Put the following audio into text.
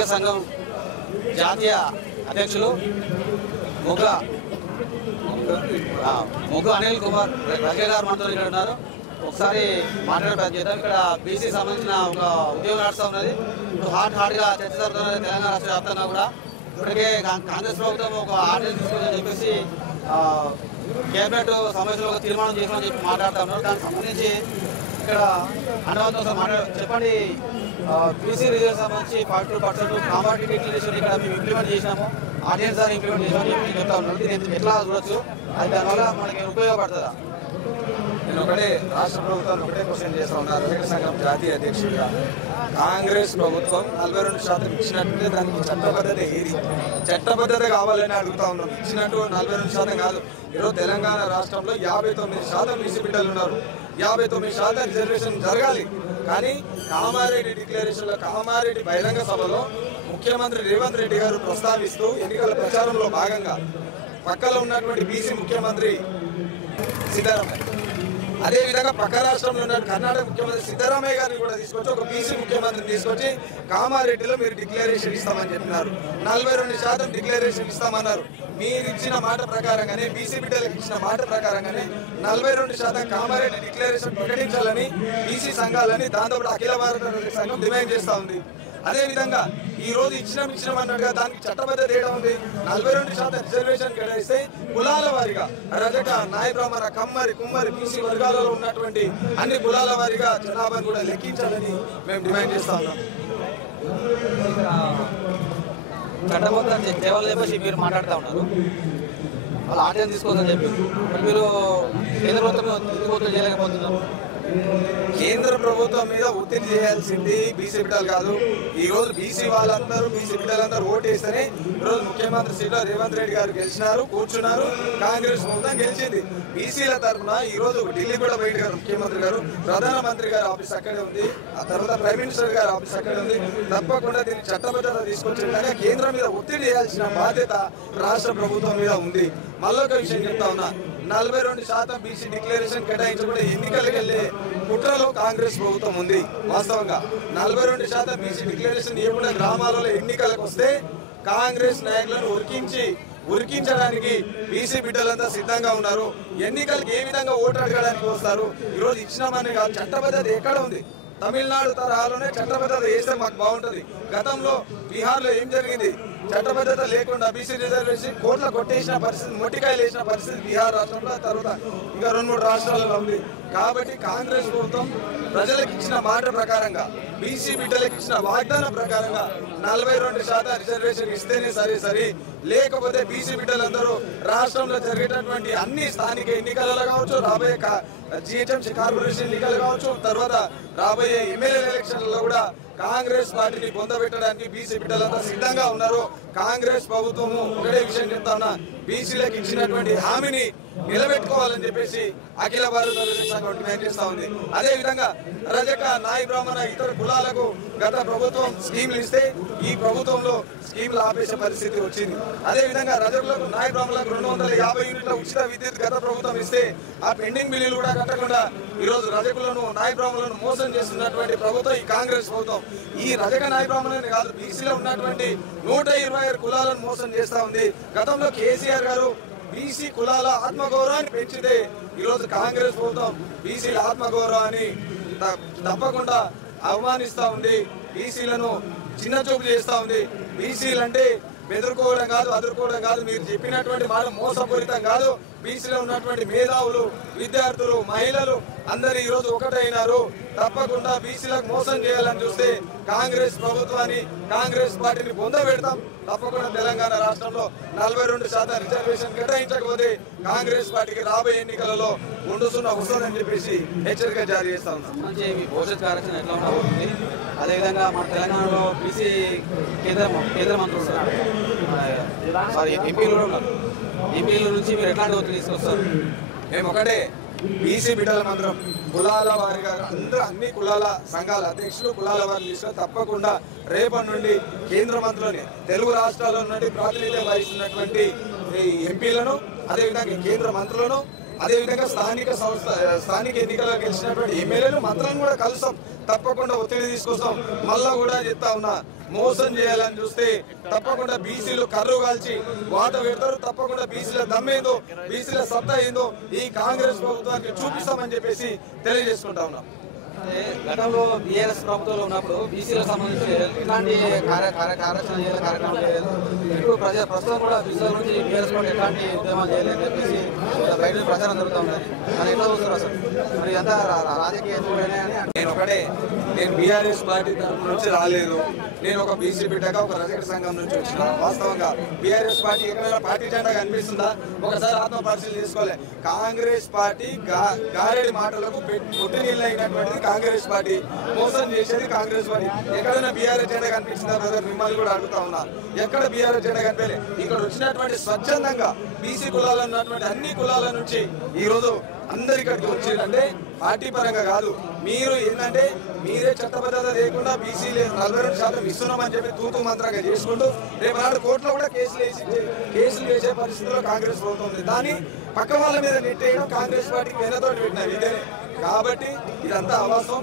ఎన్నికల సంఘం జాతీయ అధ్యక్షులు మొగ్గు అనిల్ కుమార్ రజే గారు మనతో ఇక్కడ ఉన్నారు. ఒకసారి మాట్లాడే ప్రయత్నం చేద్దాం. ఇక్కడ బీసీ సంబంధించిన ఒక ఉద్యోగం నడుస్తూ ఉన్నది. ఇప్పుడు హార్డ్గా చర్చ జరుగుతున్నది తెలంగాణ రాష్ట్ర వ్యాప్తంగా కూడా. ఇప్పటికే కాంగ్రెస్ ప్రభుత్వం ఒక ఆర్డర్ తీసుకుందని చెప్పేసి కేబినెట్ సమావేశంలో ఒక తీర్మానం చేసామని చెప్పి మాట్లాడుతూ ఉన్నారు. దానికి సంబంధించి ఇక్కడ అన్నవంతో చెప్పండి. బీసీ రిజర్వ్ సంబంధించి 42% కాంబాటి డిక్లరేషన్ ఇక్కడ మేము ఇంప్లిమెంట్ చేసినాము, ఆర్డినెన్స్ ద్వారా ఇంప్లిమెంట్ చేసామని చెప్పి చెప్తా ఉన్నారు. దీన్ని ఎట్లా చూడొచ్చు, అది దానివల్ల మనకి ఉపయోగపడుతుందా? నేను ఒకటే రాష్ట్ర ప్రభుత్వాన్ని ఒకటే క్వశ్చన్ చేస్తా ఉన్నారు. ఎన్నికల సంఘం జాతీయ అధ్యక్షుడిగా కాంగ్రెస్ ప్రభుత్వం 42% ఇచ్చినట్టే దానికి చట్టబద్ధత ఏది? చట్టబద్ధత కావాలని అడుగుతా ఉన్నాం. ఇచ్చినట్టు 42% కాదు. ఈరోజు తెలంగాణ రాష్ట్రంలో 59% బీసీ బిడ్డలు ఉన్నారు. 59% రిజర్వేషన్ జరగాలి. కానీ కామారెడ్డి డిక్లరేషన్లో, కామారెడ్డి బహిరంగ సభలో ముఖ్యమంత్రి రేవంత్ రెడ్డి గారు ప్రస్తావిస్తూ ఎన్నికల ప్రచారంలో భాగంగా పక్కలో ఉన్నటువంటి బీసీ ముఖ్యమంత్రి సిద్ధరామయ్య, అదేవిధంగా పక్క రాష్ట్రంలో ఉన్న కర్ణాటక ముఖ్యమంత్రి సిద్ధరామయ్య గారిని కూడా తీసుకొచ్చి ఒక బీసీ ముఖ్యమంత్రిని తీసుకొచ్చి కామారెడ్డిలో మీరు డిక్లరేషన్ ఇస్తామని చెప్పినారు. 42% డిక్లరేషన్ ఇస్తామన్నారు. మీరు ఇచ్చిన మాట ప్రకారంగానే, బీసీ బిడ్డలకు ఇచ్చిన మాట ప్రకారంగానే 42% కామారెడ్డి డిక్లరేషన్ ప్రకటించాలని బీసీ సంఘాలని, దాంతోపాటు అఖిల భారత సంఘం డిమాండ్ చేస్తూ ఉంది. అదేవిధంగా ఈ రోజు ఇచ్చినామన్నట్టుగా దానికి చట్టబద్ధత ఏడా ఉంది? 42% రిజర్వేషన్ కేటాయిస్తే కులాల వారిగా రజక, నాయ బ్రాహ్మణ, కమ్మరి, కుమ్మరి, బీసీ వర్గాలలో ఉన్నటువంటి అన్ని కులాల వారిగా జనాభాను కూడా లెక్కించాలని మేము డిమాండ్ చేస్తా ఉన్నాం. చట్టబద్ధ సేవలు చెప్పేసి మీరు మాట్లాడుతూ ఉన్నారు. వాళ్ళు ఆర్డర్ తీసుకోవద్దని చెప్పి మీరు కేంద్ర ప్రభుత్వం చేయలేకపోతున్నారు. కేంద్ర ప్రభుత్వం మీద ఒత్తిడి చేయాల్సింది బీసీ బిడ్డలు కాదు. ఈ రోజు బీసీ బిడ్డలందరూ ఓటేస్తేనే ఈరోజు ముఖ్యమంత్రి సీట్లో రేవంత్ రెడ్డి గారు గెలిచినారు, కూర్చున్నారు. కాంగ్రెస్ ప్రభుత్వం గెలిచింది. బీసీల తరఫున ఈ రోజు ఢిల్లీ కూడా బయట గారు ముఖ్యమంత్రి గారు, ప్రధానమంత్రి గారి ఆఫీస్ అక్కడే ఉంది, ఆ తర్వాత ప్రైమ్ మినిస్టర్ గారి ఆఫీస్ అక్కడే ఉంది. తప్పకుండా దీన్ని చట్టబద్ధత తీసుకొచ్చేలాగా కేంద్రం మీద ఒత్తిడి చేయాల్సిన బాధ్యత రాష్ట్ర ప్రభుత్వం మీద ఉంది. మళ్ళొక విషయం చెప్తా ఉన్నా, 42% బీసీ డిక్లరేషన్ కేటాయించకుండా ఎన్నికలకు వెళ్లే కుట్రలో కాంగ్రెస్ ప్రభుత్వం ఉంది. వాస్తవంగా 42% బీసీ డిక్లరేషన్ ఇవ్వకుండా గ్రామాలలో ఎన్నికలకు వస్తే కాంగ్రెస్ నాయకులను ఉరికించడానికి బీసీ బిడ్డలంతా సిద్ధంగా ఉన్నారు. ఎన్నికలకు ఏ విధంగా ఓటు అడగడానికి వస్తారు? ఈరోజు ఇచ్చినామని కాదు, చట్టబద్ధత ఎక్కడ ఉంది? తమిళనాడు తరహాలోనే చట్టబద్ధత వేస్తే మాకు బాగుంటుంది. గతంలో బీహార్లో ఏం జరిగింది? చట్టబద్ధత లేకుండా బీసీ రిజర్వేషన్ కోట్ల కొట్టేసిన పరిస్థితి, మొట్టికాయలు వేసిన పరిస్థితి బీహార్ రాష్ట్రంలో, తర్వాత ఇంకా 2-3 రాష్ట్రాలలో ఉంది. కాబట్టి కాంగ్రెస్ ప్రభుత్వం ప్రజలకు ఇచ్చిన మాట ప్రకారంగా, బీసీ బిడ్డలకు ఇచ్చిన వాగ్దానం ప్రకారంగా 42% రిజర్వేషన్ ఇస్తేనే సరే, లేకపోతే బీసీ బిడ్డలందరూ రాష్ట్రంలో జరిగేటటువంటి అన్ని స్థానిక ఎన్నికలలో కావచ్చు, రాబోయే జిహెచ్ఎంసీ కార్పొరేషన్ ఎన్నికలు కావచ్చు, తర్వాత రాబోయే ఎమ్మెల్యే ఎలక్షన్లలో కూడా కాంగ్రెస్ పార్టీని పొందబెట్టడానికి బీసీ బిడ్డలంతా సిద్ధంగా ఉన్నారు. కాంగ్రెస్ ప్రభుత్వము ఒకటే విషయం చెప్తా ఉన్నా, బీసీలకు ఇచ్చినటువంటి హామీని నిలబెట్టుకోవాలని చెప్పేసి అఖిల భారత సంఘం డిమాండ్ చేస్తా ఉంది. అదే విధంగా రజక, నాయ బ్రాహ్మణ, ఇతర కులాలకు గత ప్రభుత్వం స్కీమ్లు ఇస్తే ఈ ప్రభుత్వంలో స్కీమ్లు ఆపేసే పరిస్థితి వచ్చింది. అదే విధంగా రజకులకు, నాయ బ్రాహ్మణులకు 250 యూనిట్ల ఉచిత విద్యుత్ గత ప్రభుత్వం ఇస్తే ఆ పెండింగ్ బిల్లులు కూడా కట్టకుండా ఈరోజు రజకులను, నాయ బ్రాహ్మణులను మోసం చేస్తున్నటువంటి ప్రభుత్వం ఈ కాంగ్రెస్ ప్రభుత్వం. ఈ రజక, నాయ బ్రాహ్మణులని కాదు, బీసీలో ఉన్నటువంటి 126 కులాలను మోసం చేస్తా ఉంది. గతంలో కేసీఆర్ గారు బీసీ కులాల ఆత్మగౌరవాన్ని పెంచితే ఈరోజు కాంగ్రెస్ ప్రభుత్వం బీసీల ఆత్మగౌరవాన్ని తప్పకుండా అవమానిస్తూ ఉంది. బీసీలను చిన్న చూపు చేస్తూ ఉంది. బీసీలు అంటే బెదురుకోవడం కాదు, అదురుకోవడం కాదు, మీరు చెప్పినటువంటి మాట మోసపూరితం కాదు. బీసీలో ఉన్నటువంటి మేధావులు, విద్యార్థులు, మహిళలు అందరూ ఈరోజు ఒకటైనారు. తప్పకుండా బీసీలకు మోసం చేయాలని చూస్తే కాంగ్రెస్ ప్రభుత్వాన్ని, కాంగ్రెస్ పార్టీని పొందబెడతాం. తప్పకుండా తెలంగాణ రాష్ట్రంలో 42% రిజర్వేషన్ కేటాయించకపోతే కాంగ్రెస్ పార్టీకి రాబోయే ఎన్నికలలో గుండుసున్న వస్తుందని చెప్పేసి హెచ్చరిక జారీ చేస్తా ఉన్నాం. భవిష్యత్ కార్యాచరణ ఎట్లా ఉండబోతుంది? అదేవిధంగా మన తెలంగాణలో బీసీ కేంద్ర మంత్రులు ఎంపీలు ఉన్నారు. ఎంపీల నుంచి మీరు ఎట్లాంటి ఒత్తిడి తీసుకొస్తారు? మేము ఒకటే, బీసీ బిడ్డల మంత్రం కులాల వారిగా అన్ని కులాల సంఘాల అధ్యక్షులు, కులాల వారిని తీసుకొని తప్పకుండా రేపటి నుండి కేంద్ర మంత్రులని, తెలుగు రాష్ట్రాల నుండి ప్రాతినిధ్యం వహిస్తున్నటువంటి ఎంపీలను, అదేవిధంగా కేంద్ర మంత్రులను, అదేవిధంగా స్థానిక ఎన్నికల్లో గెలిచినటువంటి ఎమ్మెల్యేలు మంత్రులను కూడా కలుస్తాం, తప్పకుండా ఒత్తిడి తీసుకొస్తాం. మళ్ళా కూడా చెప్తా ఉన్నా, మోసం చేయాలని చూస్తే తప్పకుండా బీసీలు కర్రు కాల్చి వాత పెడతారు. తప్పకుండా బీసీల దమ్మేందో, బీసీల సత్తా ఏందో ఈ కాంగ్రెస్ ప్రభుత్వానికి చూపిస్తామని చెప్పేసి తెలియజేసుకుంటా ఉన్నాం. గతంలో బీఆర్ఎస్ ప్రభుత్వంలో ఉన్నప్పుడు బీసీలకు సంబంధించి ఎలాంటి కార్యక్రమం చేయలేదు. ఇప్పుడు ప్రస్తుతం కూడా బీసీల నుంచి బీఆర్ఎస్ పార్టీ ఎలాంటి ఉద్యమాలు చేయలేదని చెప్పేసి బయట ప్రచారం జరుగుతుంది. కానీ ఎట్లా చూస్తారు అసలు? మరి అంతా రాజకీయ నేను బీఆర్ఎస్ పార్టీ తరఫు నుంచి రాలేదు. నేను ఒక బీసీ బిడ్డగా ఒక రజక సంఘం నుంచి వచ్చిన. వాస్తవంగా బీఆర్ఎస్ పార్టీ ఎక్కడైనా పార్టీ జెండా కనిపిస్తుందా? ఒకసారి ఆత్మ పరిశీలన చేసుకోవాలి. కాంగ్రెస్ పార్టీ గారేడి మాటలకు పొట్టి నీళ్ళు అయినటువంటిది కాంగ్రెస్ పార్టీ, మోసం చేసేది కాంగ్రెస్ పార్టీ. ఎక్కడైనా బీఆర్ఎస్ జెండా కనిపించిందా బ్రదర్? మిమ్మల్ని కూడా అడుగుతా ఉన్నా, ఎక్కడ బీఆర్ఎస్ జెండా కనిపించలే. ఇక్కడ వచ్చినటువంటి స్వచ్ఛందంగా బీసీ కులాలు ఉన్నటువంటి అన్ని కులాల నుంచి ఈ రోజు అందరు ఇక్కడికి వచ్చిందంటే పార్టీ పరంగా కాదు. మీరు ఏంటంటే మీరే చట్టబద్ధత లేకుండా బీసీలు 42% ఇస్తున్నామని చెప్పి తూతూ మంత్రంగా చేసుకుంటూ రేపు నాడు కోర్టులో కూడా కేసులు వేసే పరిస్థితిలో కాంగ్రెస్ ప్రభుత్వం ఉంది. దాన్ని పక్క వాళ్ళ మీద నెట్టేయడం కాంగ్రెస్ పార్టీకి వెనతోటి పెట్టిన విధేనే. కాబట్టి ఇదంతా అవాస్తవం.